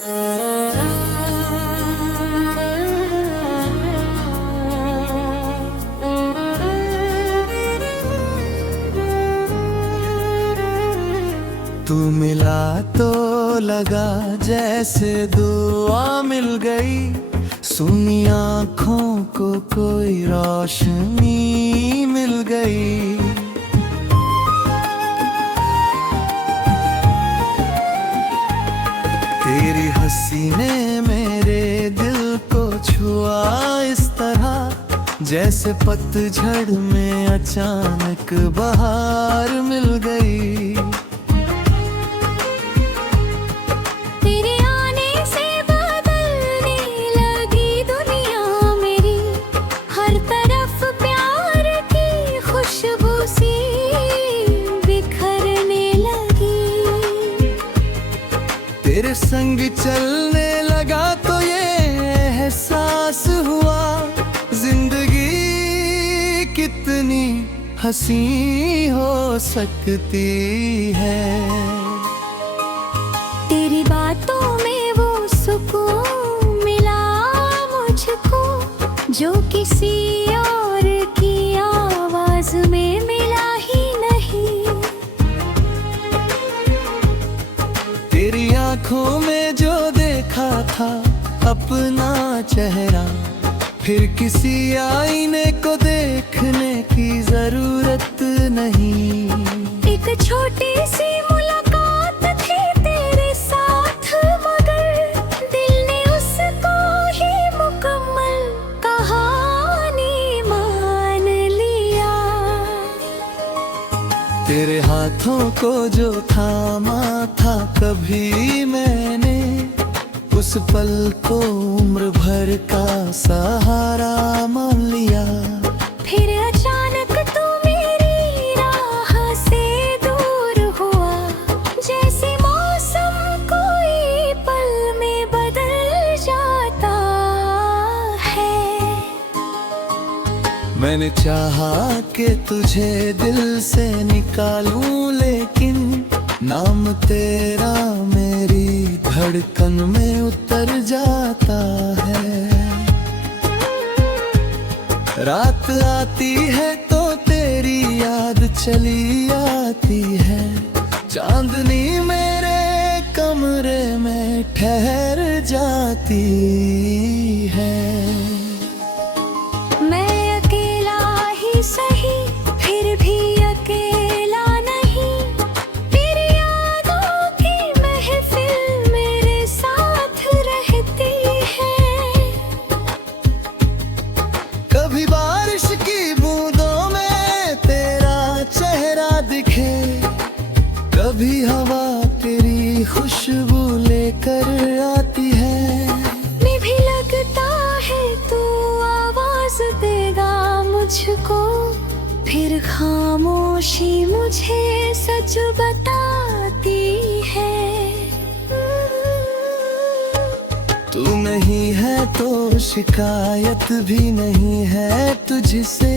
तू मिला तो लगा जैसे दुआ मिल गई, सुनी आँखों को कोई रोशनी मिल गई। तेरी हंसी ने मेरे दिल को छुआ इस तरह, जैसे पतझड़ में अचानक बहार मिल गई। तेरे संग चलने लगा तो ये एहसास हुआ, जिंदगी कितनी हंसी हो सकती है। तेरी बातों में वो सुकून मिला मुझको, जो किसी और की आवाज में मिला ही नहीं। तेरी आँखों में जो देखा था अपना चेहरा, फिर किसी आईने को देखने की जरूरत नहीं। एक छोटी सी मुलाकात थी तेरे साथ, मगर दिल ने उसको ही मुकम्मल कहानी मान लिया। तेरे हाथों को जो थामा था कभी मैंने, उस पल को उम्र भर का सहारा मान लिया। फिर अचानक तू मेरी राह से दूर हुआ, जैसे मौसम कोई पल में बदल जाता है। मैंने चाहा कि तुझे दिल से निकालूं, लेकिन नाम तेरा मेरी धड़कन में उतर जाता है। रात आती है तो तेरी याद चली आती है, चांदनी मेरे कमरे में ठहर जाती है। मैं अकेला ही सही, फिर भी अकेला नहीं। तेरी यादों की महफिल मेरे साथ रहती है। कभी बारिश की बूंदों में तेरा चेहरा दिखे, कभी हवा तेरी खुशबू लेकर आती है। मैं भी लगता है तू आवाज देगा मुझको, फिर खामोशी मुझे सच बताती है। तू नहीं है तो शिकायत भी नहीं है तुझसे,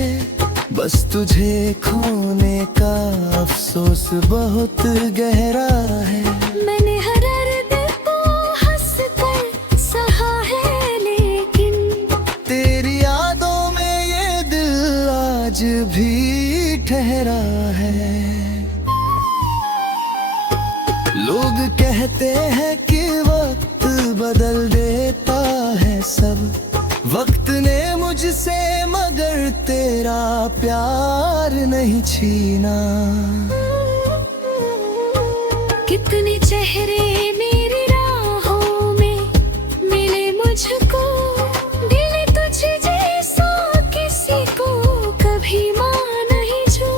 बस तुझे खोने का अफसोस बहुत गहरा है। मैंने हर दर्द को हंसकर सहा है, लेकिन तेरी यादों में ये दिल आज भी ठहरा है। लोग कहते हैं कि वक्त बदल देता है सब, वक्त ने मुझसे मगर तेरा प्यार नहीं छीना। कितने चेहरे मेरी राहों में मिले मुझको, दिल ने तुझे जैसा किसी को कभी मान नहीं जो।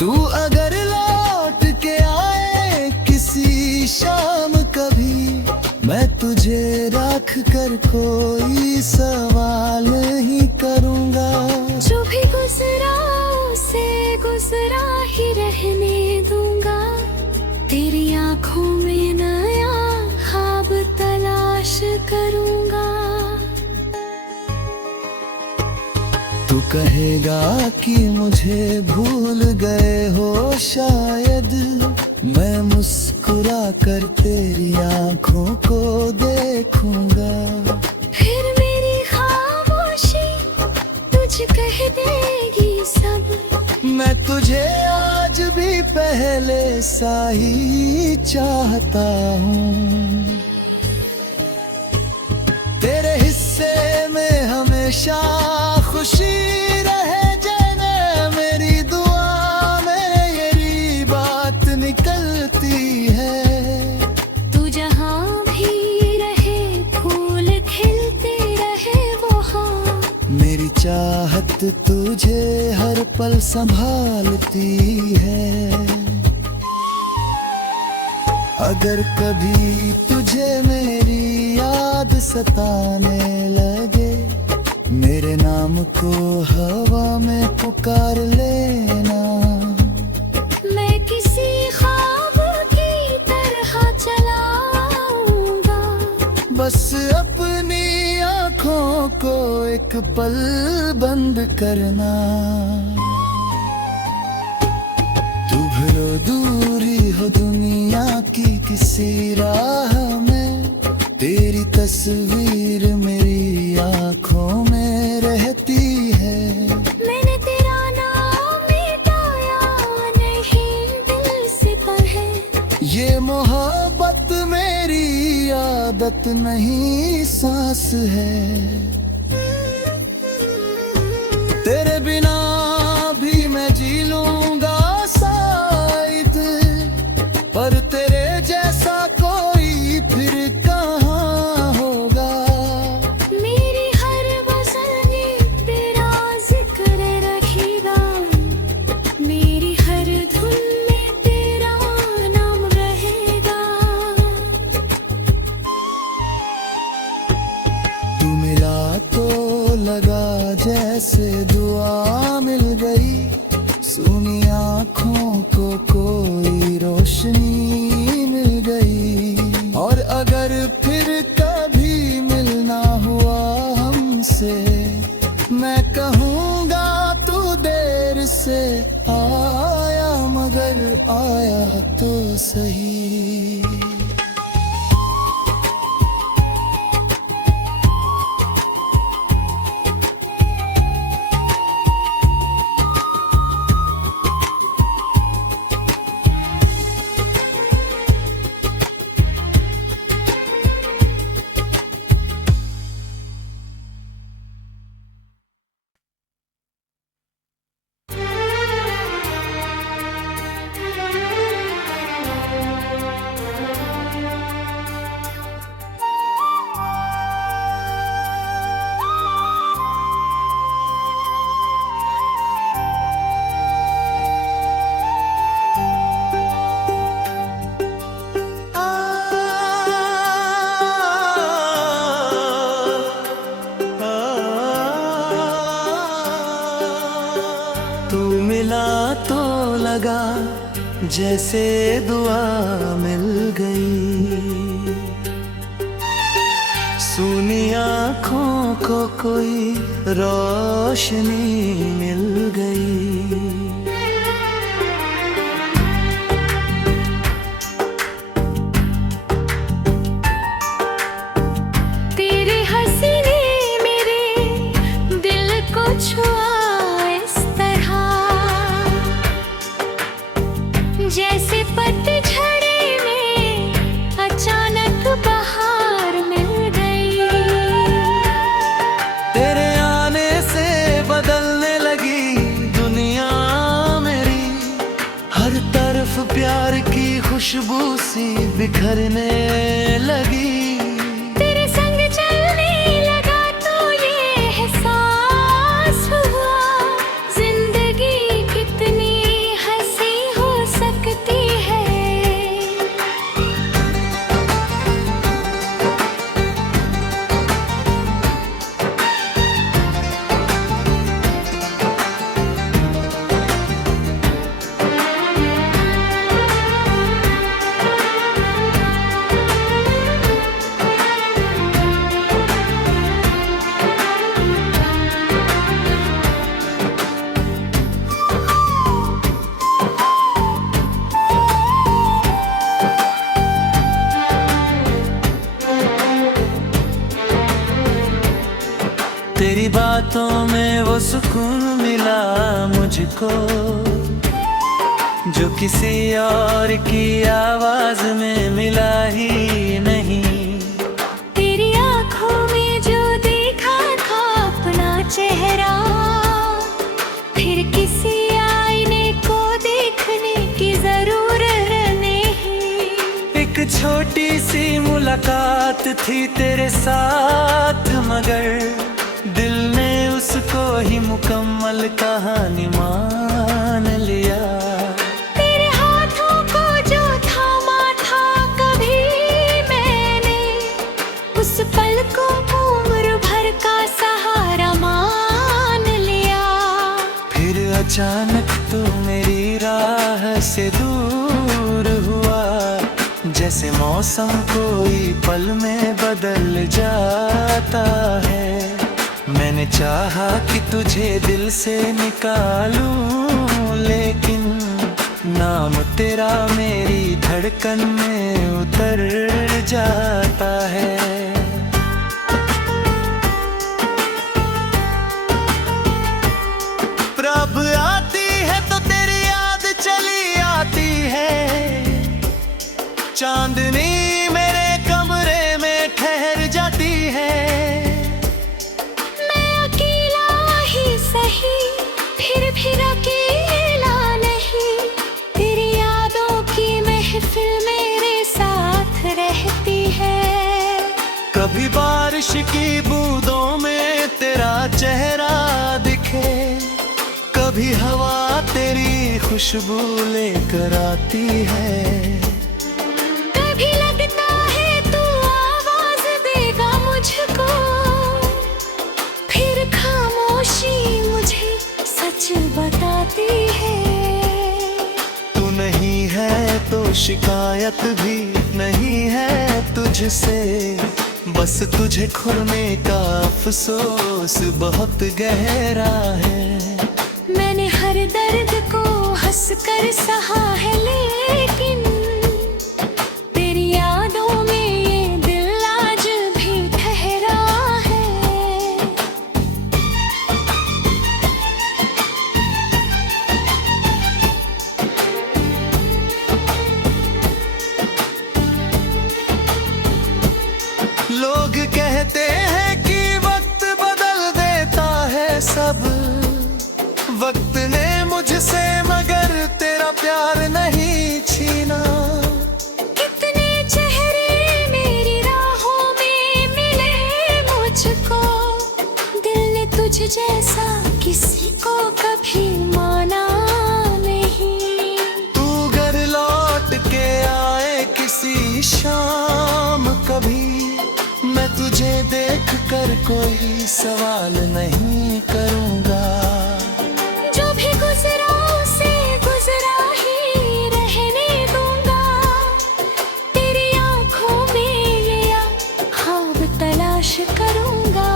तू अगर लौट के आए किसी शाम कभी, मैं तुझे रख कर कोई सवाल नहीं करूँगा। जो भी गुजरा उसे गुजरा ही रहने दूंगा। तेरी आँखों में नया ख्वाब तलाश करूँगा। तू कहेगा कि मुझे भूल गए हो शायद, मैं मुस्कुरा कर तेरी आंखों को देखूंगा। फिर मेरी खामोशी तुझ कह देगी सब। मैं तुझे आज भी पहले सा ही चाहता हूँ। तेरे हिस्से में हमेशा खुशी रहे जने, मेरी दुआ में यही बात निकलती है। तू जहाँ भी रहे फूल खिलते रहे वहाँ। मेरी चाहत तुझे हर पल संभालती है। अगर कभी तुझे मेरी याद सताने लगे, मेरे नाम को हवा में पुकार लेना। मैं किसी ख्वाब की तरह चलाऊंगा। बस अपनी आँखों को एक पल बंद करना। तू भरो दूरी हो दुनिया की किसी राह में, तेरी तस्वीर मेरी आँखों में रहती है। मैंने तेरा नाम मिटाया नहीं दिल से, पर है ये मोहब्बत मेरी आदत नहीं सांस है। तेरे बिना भी मैं जी लूंगा शायद, पर तेरे जैसा कोई फिर कहाँ होगा। मेरी हर बसनी तेरा जिक्र रखेगा। मेरी हर धुन में तेरा नाम रहेगा। तू मिला तो लगा जैसे दुआ मिल गई, सुनी आँखों को कोई रोशनी मिल गई। और अगर फिर कभी मिलना हुआ हमसे, मैं कहूँगा तू देर से आया, मगर आया तो सही। तू मिला तो लगा जैसे दुआ मिल गई, सुनी आँखों को कोई रोशनी मिल गई। तेरे हंसी ने मेरे दिल को छुआ इस तरह, जैसे पतझड़ में अचानक बहार मिल गई। तेरे आने से बदलने लगी दुनिया मेरी, हर तरफ प्यार की खुशबू सी बिखरने लगी। तेरे संग चलने लगा तो ये एहसास हुआ, जिंदगी कितनी हंसी हो सकती है। बातों में वो सुकून मिला मुझको, जो किसी और की आवाज में मिला ही नहीं। तेरी आंखों में जो देखा था अपना चेहरा, फिर किसी आईने को देखने की जरूरत नहीं। एक छोटी सी मुलाकात थी तेरे साथ, मगर दिल ने उसको ही मुकम्मल कहानी मान लिया। तेरे हाथों को जो थामा था कभी मैंने, उस पल को उम्र भर का सहारा मान लिया। फिर अचानक तू मेरी राह से दूर हुआ, जैसे मौसम कोई पल में बदल जाता है। मैंने चाहा कि तुझे दिल से निकालूं, लेकिन नाम तेरा मेरी धड़कन में उतर जाता है। प्रभ आती है तो तेरी याद चली आती है, चांदनी मेरे कमरे में ठहर जाती है। मैं अकेला ही सही, फिर अकेला नहीं। तेरी यादों की महफिल मेरे साथ रहती है। कभी बारिश की बूंदों में तेरा चेहरा दिखे, कभी हवा तेरी खुशबू लेकर आती है। कभी लगता है तू आवाज देगा मुझको, फिर खामोशी मुझे सच बताती है। तू नहीं है तो शिकायत भी नहीं है तुझसे, बस तुझे खोने का अफसोस बहुत गहरा है। मैंने हर दर्द को हंस कर सहा है, लेकिन तेरी यादों में ये दिल आज भी ठहरा है। लोग कहते हैं कि वक्त बदल देता है सब, वक्त ने मुझसे मगर तेरा प्यार नहीं छीना। कितने चेहरे मेरी राहों में मिले मुझको, दिल ने तुझ जैसा किसी को कभी माना नहीं। तू घर लौट के आए किसी शाम कभी, मैं तुझे देख कर कोई सवाल नहीं करूँगा। जो भी गुजरा उसे गुजरा ही रहने दूंगा। तेरी आंखों में ये ख्वाब तलाश करूंगा।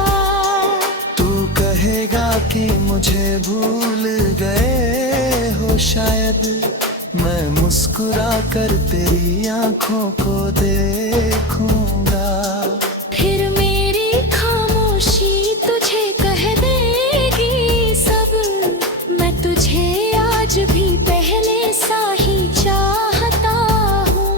तू कहेगा कि मुझे भूल गए हो शायद, मैं मुस्कुरा कर तेरी आंखों को देखूंगा। फिर मेरी खामोशी तुझे कह देगी सब, मैं तुझे आज भी पहले सा ही चाहता हूँ।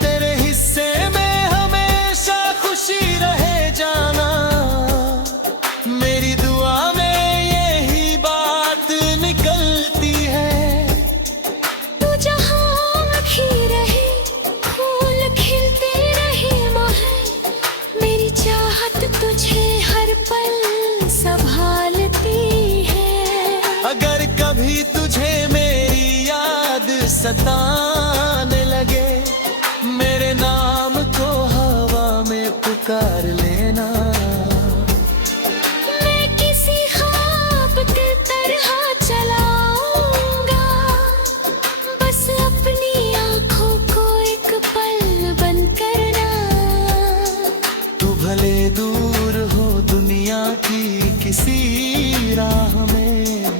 तेरे हिस्से में हमेशा खुशी रहे जाना, मेरी दुआ में यही बात निकलती है। तू जहाँ भी रहे, फूल खिलते रहे मोहे, मेरी चाहत तुझे हर पल संभालती है। अगर कभी तुझे मेरी याद सताने लगे, मेरे नाम को हवा में पुकार लेना। मैं किसी ख्वाब की तरह चलाऊंगा, बस अपनी आंखों को एक पल बंद करना। तू भले दूर हो दुनिया की किसी राह में,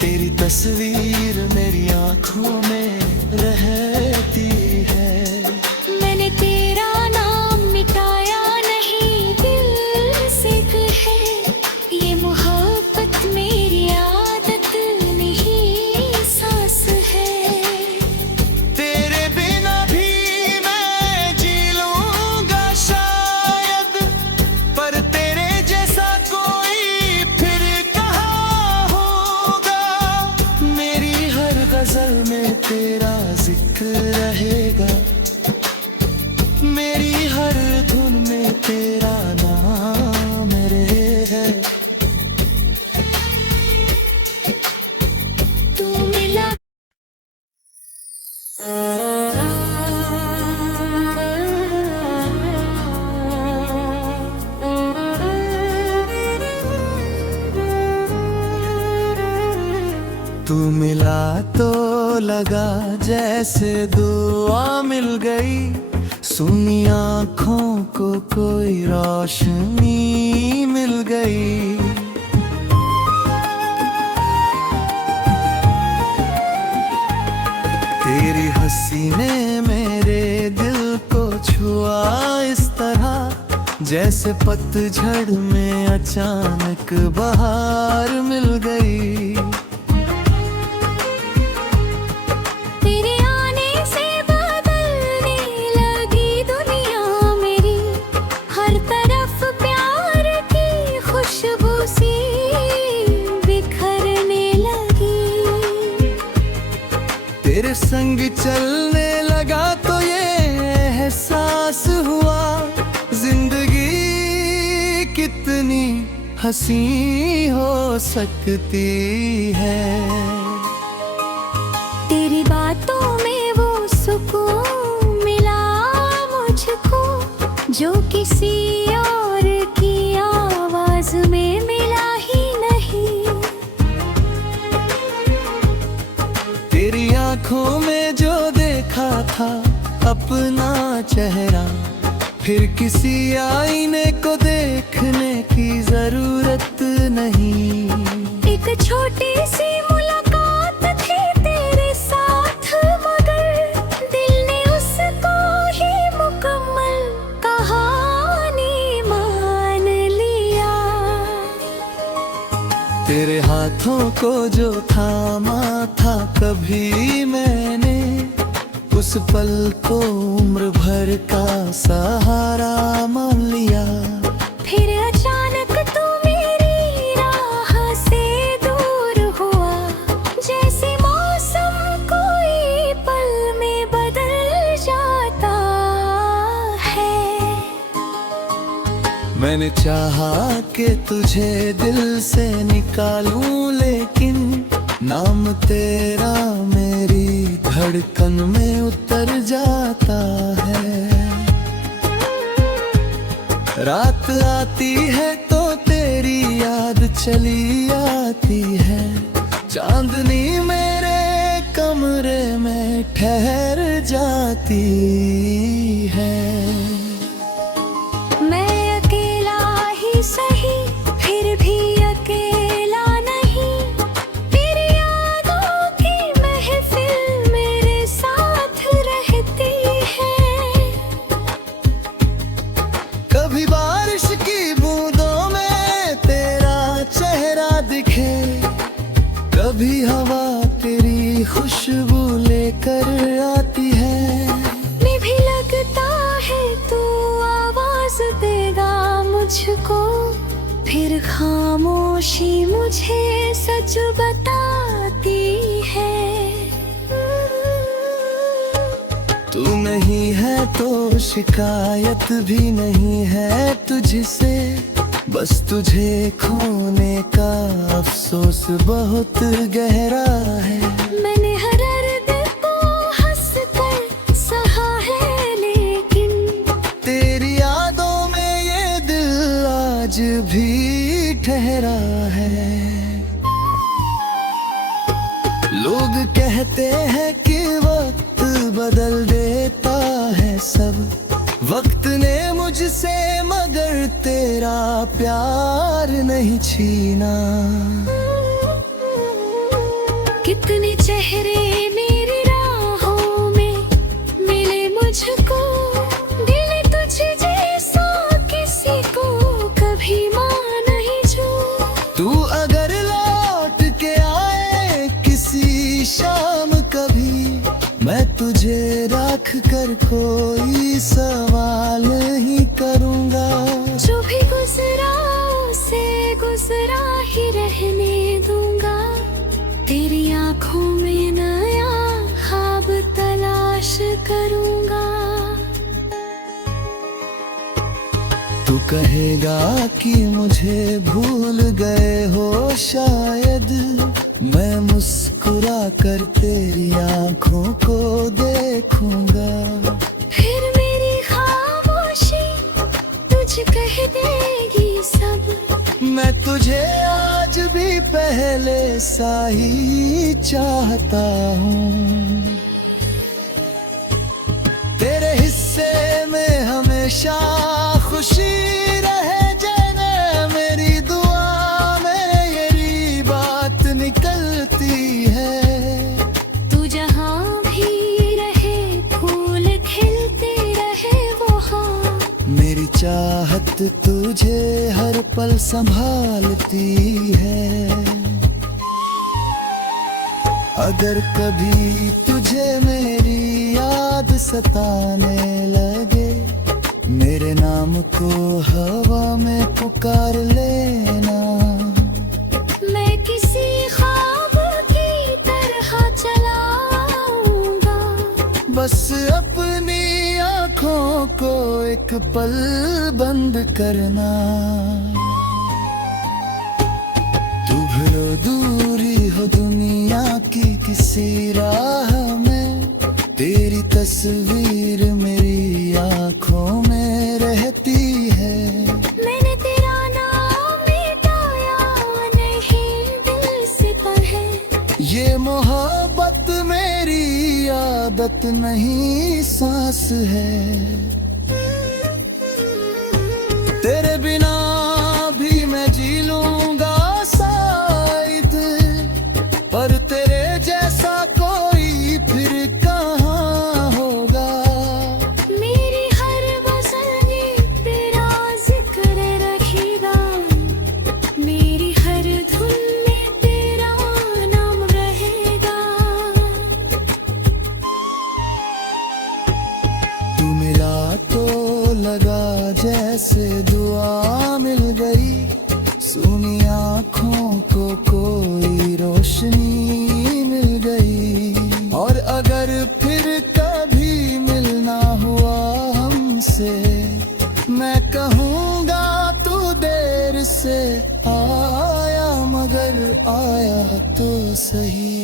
तेरी तस्वीर मेरी आंखों में रहती है। मैंने तेरा नाम मिटाया नहीं, दिल से कहे ये मोहब्बत मेरी आदत नहीं, सांस है। तेरे बिना भी मैं जी लूंगा शायद, पर तेरे जैसा कोई फिर कहाँ होगा। मेरी हर गजल में तेरा जिक्र रहेगा, मेरी हर धुन में तेरा नाम है। तू मिला तू मिला तो लगा जैसे दुआ मिल गई, सुनी आँखों को कोई रोशनी मिल गई। तेरी हंसी ने मेरे दिल को छुआ इस तरह, जैसे पतझड़ में अचानक बहार मिल गई। तेरे आने से बदलने लगी दुनिया मेरी, हर तरफ प्यार की खुशबू सी बिखरने लगी। तेरे संग चलने लगा तो ये एहसास हुआ, जिंदगी कितनी हंसी हो सकती है। तेरी बातों में वो सुकून मिला मुझको, जो किसी और की आवाज में मिला ही नहीं। तेरी आंखों में जो देखा था अपना चेहरा, फिर किसी आईने को देखने की जरूरत नहीं। एक छोटी सी मुलाकात थी तेरे साथ, मगर दिल ने उसको ही मुकम्मल कहानी मान लिया। तेरे हाथों को जो थामा था कभी मैंने, उस पल को उम्र भर का सहारा मान लिया। फिर अचानक तू मेरी राह से दूर हुआ, जैसे मौसम कोई पल में बदल जाता है। मैंने चाहा कि तुझे दिल से निकालूं, लेकिन नाम तेरा मेरी धड़कन में उतर जाता है। रात आती है तो तेरी याद चली आती है, चांदनी मेरे कमरे में ठहर जाती है। मैं अकेला ही सही, फिर भी अकेला नहीं। तेरी यादों की महफिल मेरे साथ रहती है। कभी बारिश की बूंदों में तेरा चेहरा दिखे, कभी हवा तेरी खुशबू लेकर आती है। मैं भी लगता है तू आवाज देगा मुझको, फिर खामोशी मुझे सच बताती है। तू नहीं है तो शिकायत भी नहीं है तुझसे, बस तुझे खोने का अफसोस बहुत गहरा है। मैंने हर दर्द को हंस कर सहा है, लेकिन तेरी यादों में ये दिल आज भी ठहरा है। लोग कहते हैं कि वक्त बदल देता है सब, वक्त ने मुझसे मगर तेरा प्यार नहीं छीना। कितने चेहरे मेरी राहों में मिले मुझको, दिल तुझे जैसा किसी को कभी मां नहीं जो। तू अगर लौट के आए किसी शाम कभी, मैं तुझे रख कर कोई सवाल नहीं करूँगा। जो भी गुजरा उसे गुजरा ही रहने दूंगा, तेरी आंखों में नया ख्वाब तलाश करूंगा। तू कहेगा कि मुझे भूल गए हो शायद, मैं मुस्कुरा कर तेरी आंखों को देखूंगा। फिर मेरी खामोशी तुझ कह देगी सब, मैं तुझे आज भी पहले सा ही चाहता हूँ। तेरे हिस्से में हमेशा खुशी रहे जने, मेरी दुआ में यही बात निकलती है। तू जहाँ भी रहे फूल खिलते रहे वहाँ, मेरी चाहत तुझे हर पल संभालती है। अगर कभी तुझे मेरी याद सताने लगे, मेरे नाम को हवा में पुकार लेना। मैं किसी ख्वाब की तरह चलाऊंगा, बस अपनी आँखों को एक पल बंद करना। तू भलो दूरी हो दुनिया की किसी राह में, तेरी तस्वीर मेरी आँखों में रहती है। मैंने तेरा नाम मिटाया नहीं दिल से, पर है ये मोहब्बत मेरी आदत नहीं सांस है। तेरे बिना भी मैं जी लूंगा शायद, पर तेरे जैसा कोई फिर कहाँ होगा। मेरी हर गज़ल में तेरा जिक्र रखेगा, मेरी हर धुन में तेरा नाम रहेगा। तू मिला तो लगा जैसे दुआ मिल गई, सुनी आँखों को कोई रोशनी मिल गई। और अगर फिर कभी मिलना हुआ हमसे, मैं कहूँगा तू देर से आया, मगर आया तो सही।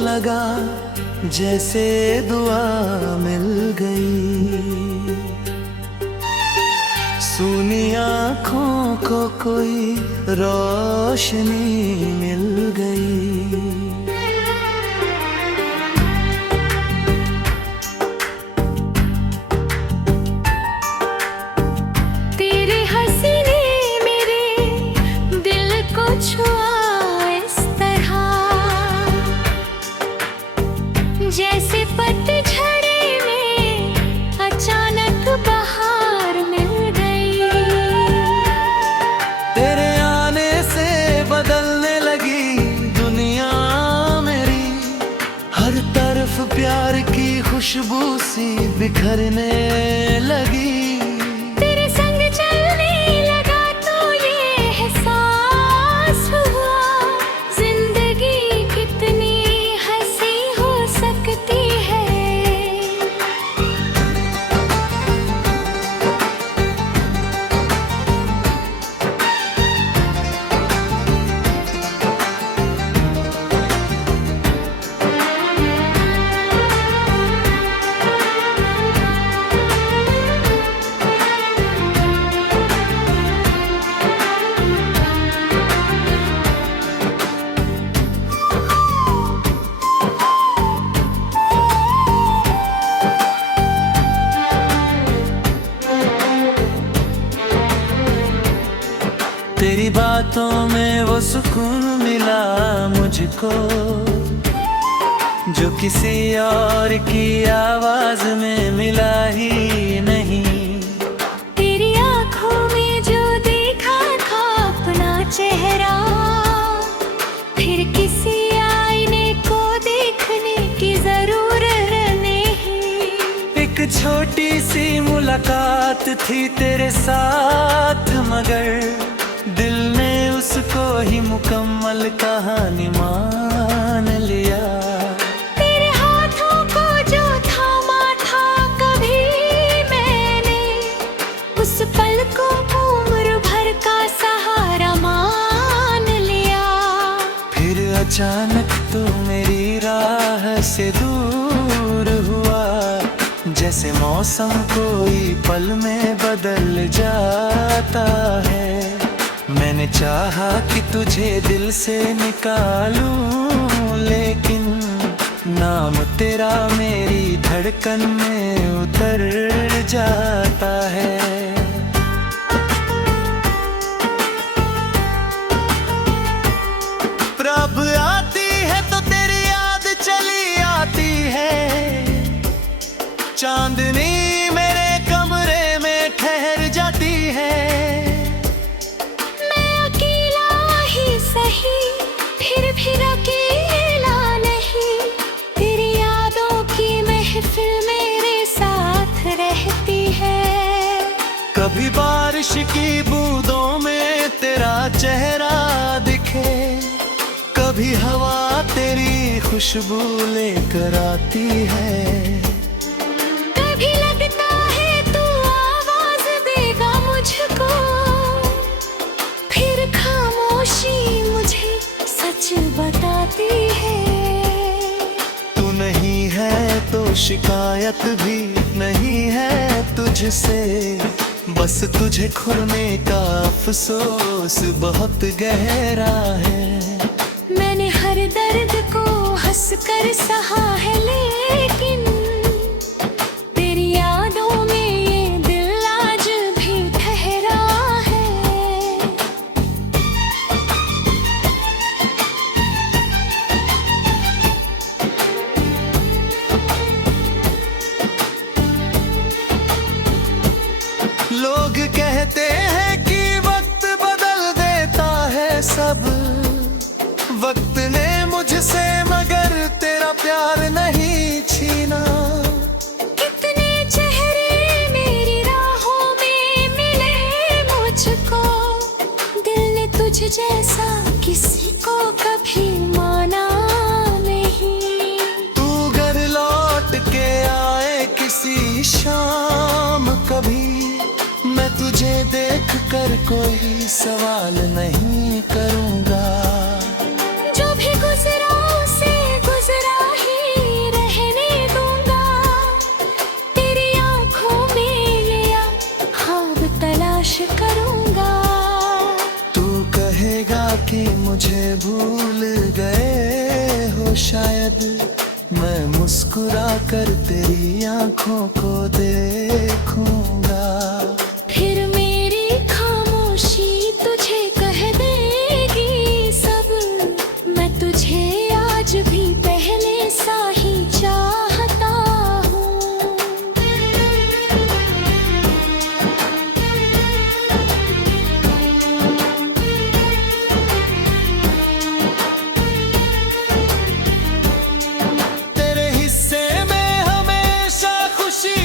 लगा जैसे दुआ मिल गई, सुनी आँखों को कोई रोशनी मिल गई। तेरे हंसने मेरे दिल को छुआ इस तरह, जैसे पतझड़ में अचानक बहार मिल गई। तेरे आने से बदलने लगी बिखरने लगी। तेरे संग चलने लगा तो ये एहसास हुआ, जिंदगी कितनी हंसी हो सकती है। तेरी बातों में वो सुकून मिला मुझको, जो किसी और की आवाज में मिला ही नहीं। तेरी आंखों में जो देखा था अपना चेहरा, फिर किसी आईने को देखने की जरूरत नहीं। एक छोटी सी मुलाकात थी तेरे साथ, मगर दिल ने उसको ही मुकम्मल कहानी मान लिया। तेरे हाथों को जो थामा था कभी मैंने, उस पल को उम्र भर का सहारा मान लिया। फिर अचानक तू मेरी राह से दूर हुआ, जैसे मौसम कोई पल में बदल जाता है। मैंने चाहा कि तुझे दिल से निकालूं, लेकिन नाम तेरा मेरी धड़कन में उतर जाता है। प्रभ आती है तो तेरी याद चली आती है, चांदनी मेरे कमरे में ठहर जाती है। फिर अकेला नहीं, तेरी यादों की महफिल मेरे साथ रहती है। कभी बारिश की बूंदों में तेरा चेहरा दिखे, कभी हवा तेरी खुशबू लेकर आती है। कभी लगता है तू आवाज देगा मुझको, फिर खामोशी मुझे सच बताती है। तू नहीं है तो शिकायत भी नहीं है तुझसे, बस तुझे खोने का अफसोस बहुत गहरा है। मैंने हर दर्द को हंसकर सहा है, लेकिन तेरी यादों में ये दिल आज भी ठहरा है। लोग कहते हैं कि वक्त बदल देता है सब, वक्त ने मुझसे मगर तेरा प्यार नहीं छीना। कितने चेहरे मेरी राहों में मिले मुझको, दिल ने तुझ जैसा किसी को कभी माना नहीं। तू घर लौट के आए किसी शाम कभी, मैं तुझे देख कर कोई सवाल नहीं करूँगा। जो भी गुजरा उसे गुजरा ही रहने दूंगा, तेरी आंखों में ये ख्वाब तलाश करूंगा। तू कहेगा कि मुझे भूल गए हो शायद, मैं मुस्कुरा कर तेरी आंखों को देखूंगा। फिर मेरी खामोशी तुझे कह देगी सब, मैं तुझे आज भी पहले सा ही चाहता हूँ। तेरे हिस्से में हमेशा खुशी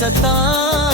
सता